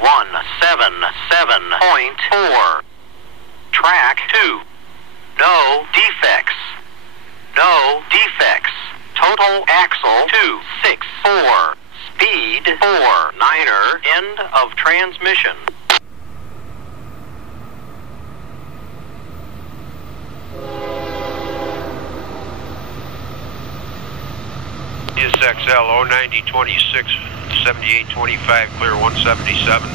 177.4. Track 2. No defects. No defects. Total axle 264. Speed 4.9er. End of transmission. CSXL 09026 7825 clear 177.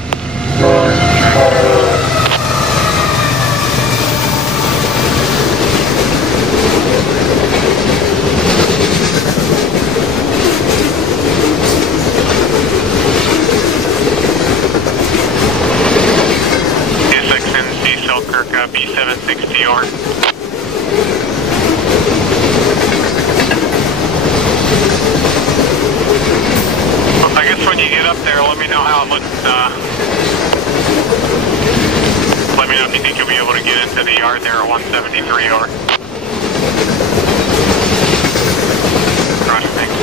CSXNC Selkirk B760R. I guess when you get up there, let me know how it looks. Let me know if you think you'll be able to get into the yard there at 173 or. Roger, thanks.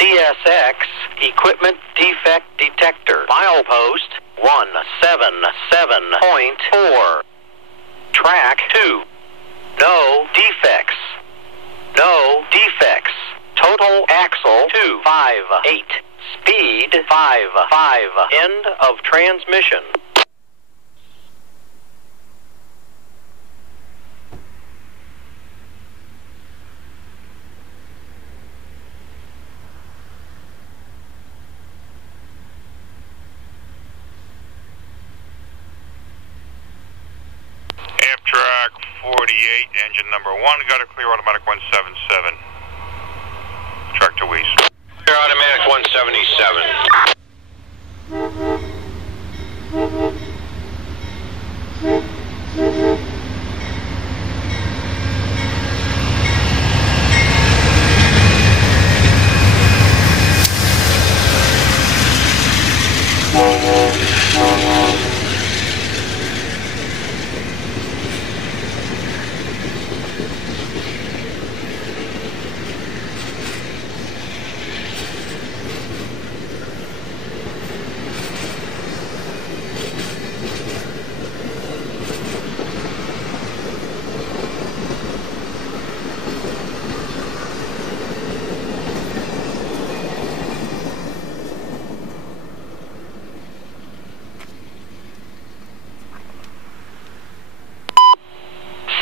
CSX Equipment Defect Detector. Milepost 177.4. Track 2. No defects. No defects. Total axle 258. Speed 55. End of transmission. Amtrak 48, engine number 1, got a clear automatic 177. Track 2 east. Clear automatic 177.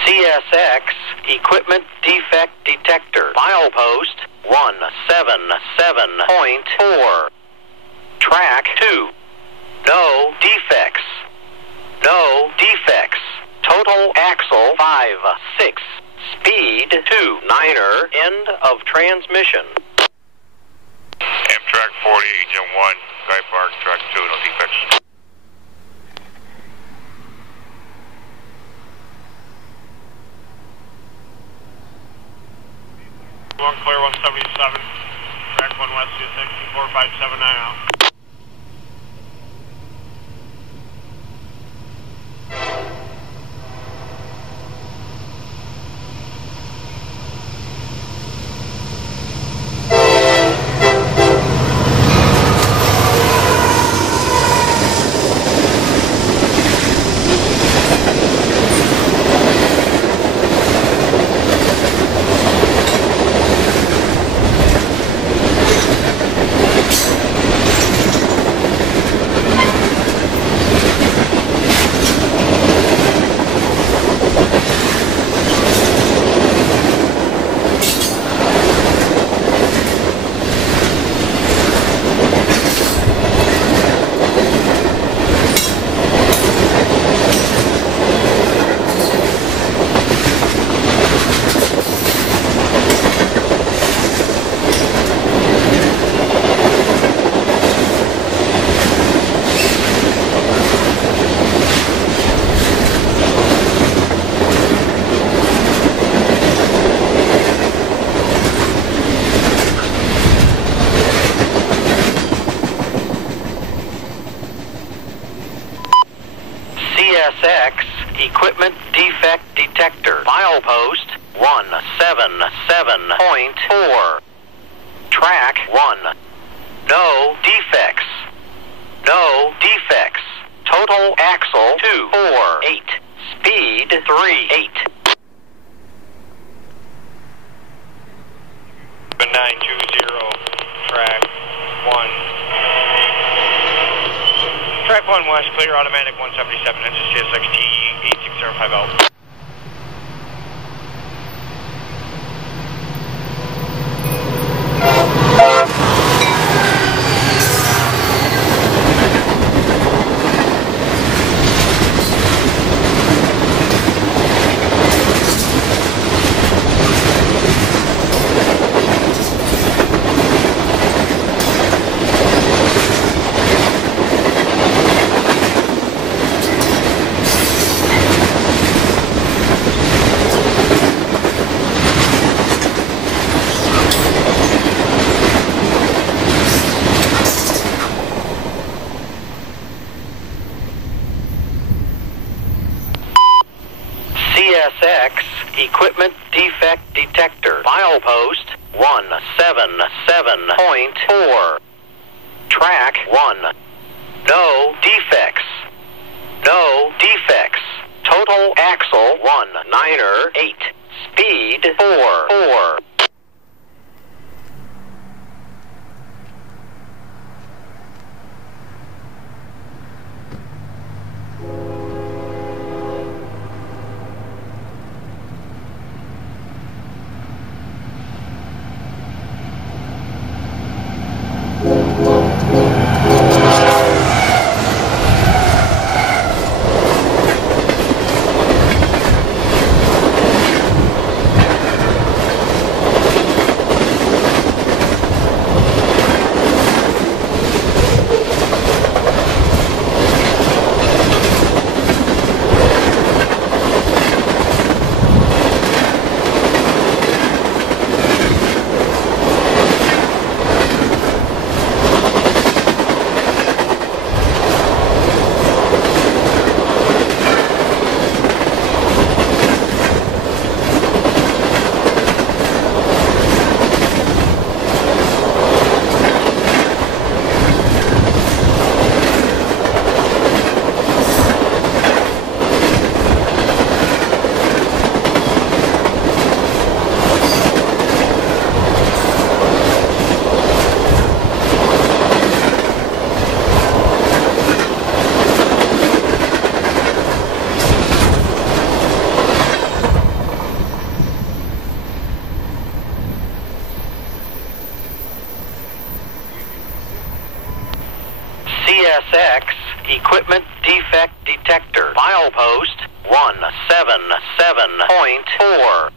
CSX Equipment Defect Detector. Milepost 177.4. Track 2. No defects. No defects. Total axle 56. Speed 2.9er. End of transmission. Amtrak 48, engine 1, Guy Park, track 2, no defects. One clear 177. Track 1 west CSX 4579 out. CSX Equipment Defect Detector. Milepost 177.4. Track 1. No defects. No defects. Total axle 248. Speed 38. 920, track 1. Track 1 west, clear, automatic 177, engine CSX T8605L. CSX Equipment Defect Detector. Milepost 177.4. Track 1. No defects. No defects. Total axle 198. Speed 44. CSX Equipment Defect Detector. Milepost 177.4.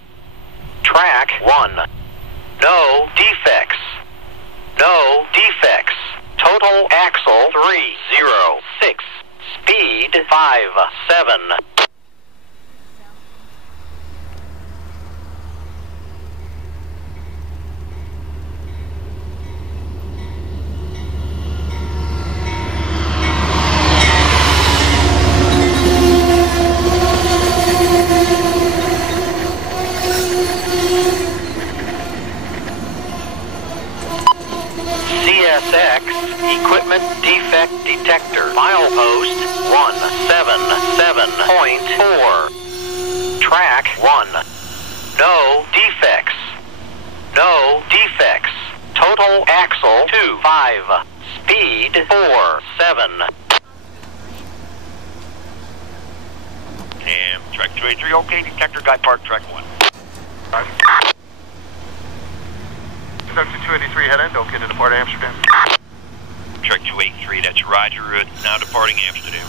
Track 1. No defects. No defects. Total axle 306. Speed 57. CSX Equipment Defect Detector. Milepost 177.4. Track 1. No defects. No defects. Total axle 25. Speed 47. Amtrak 283, okay, detector guy park, track 1. Conductor 283, head end, okay to depart Amsterdam. Amtrak 283, that's Roger, now departing Amsterdam.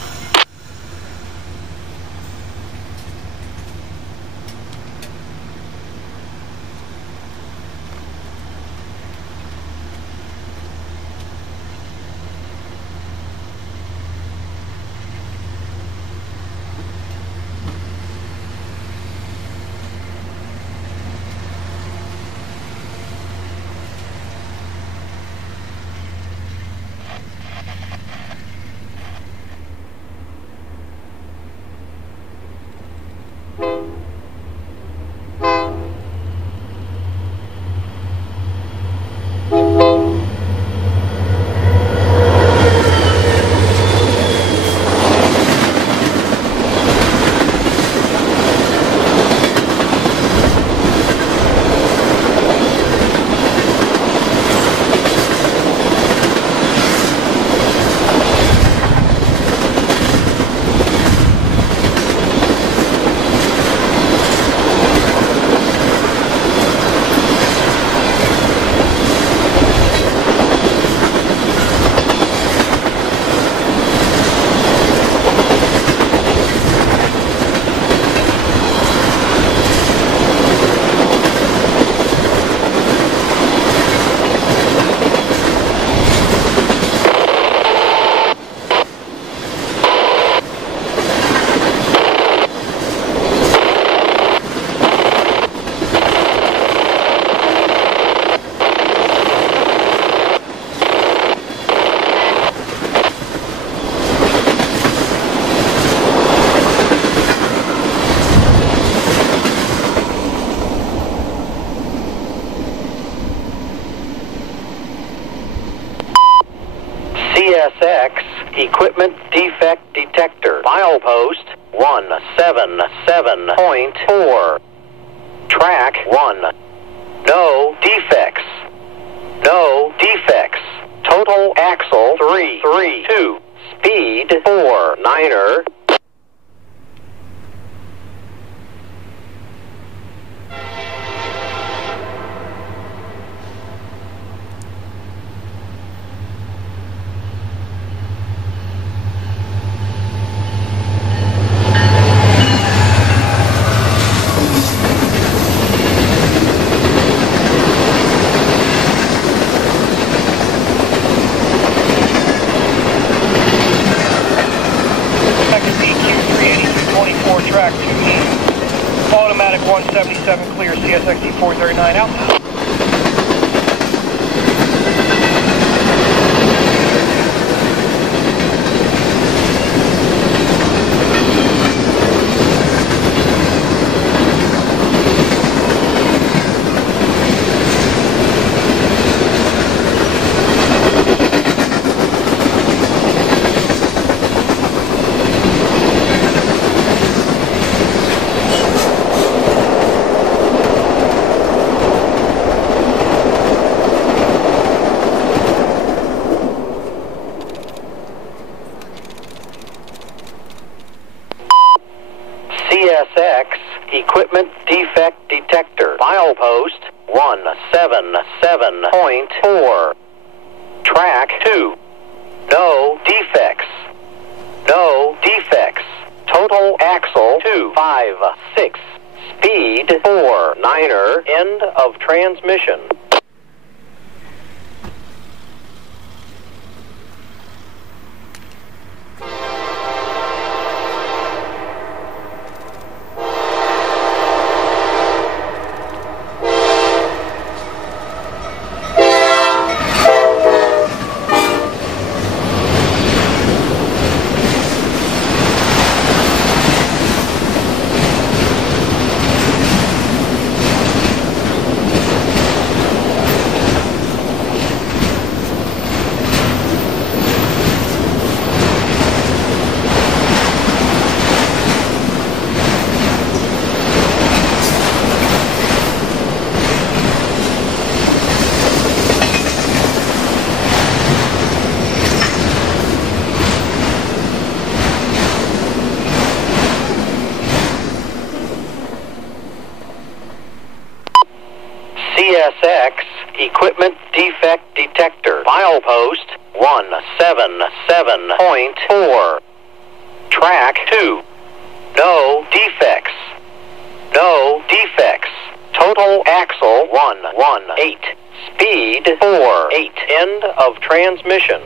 177.4. Track 1. No defects. No defects. Total axle 332. Speed 49er. Q382 track 2E. Automatic 177 clear, CSX Q382 out. CSX Equipment Defect Detector. Milepost 177.4. Track 2. No defects. No defects. Total axle 256. Speed 49er. End of transmission. CSX Equipment Defect Detector. Milepost 177.4. Track 2. No defects. No defects. Total axle 118. Speed 48. End of transmission.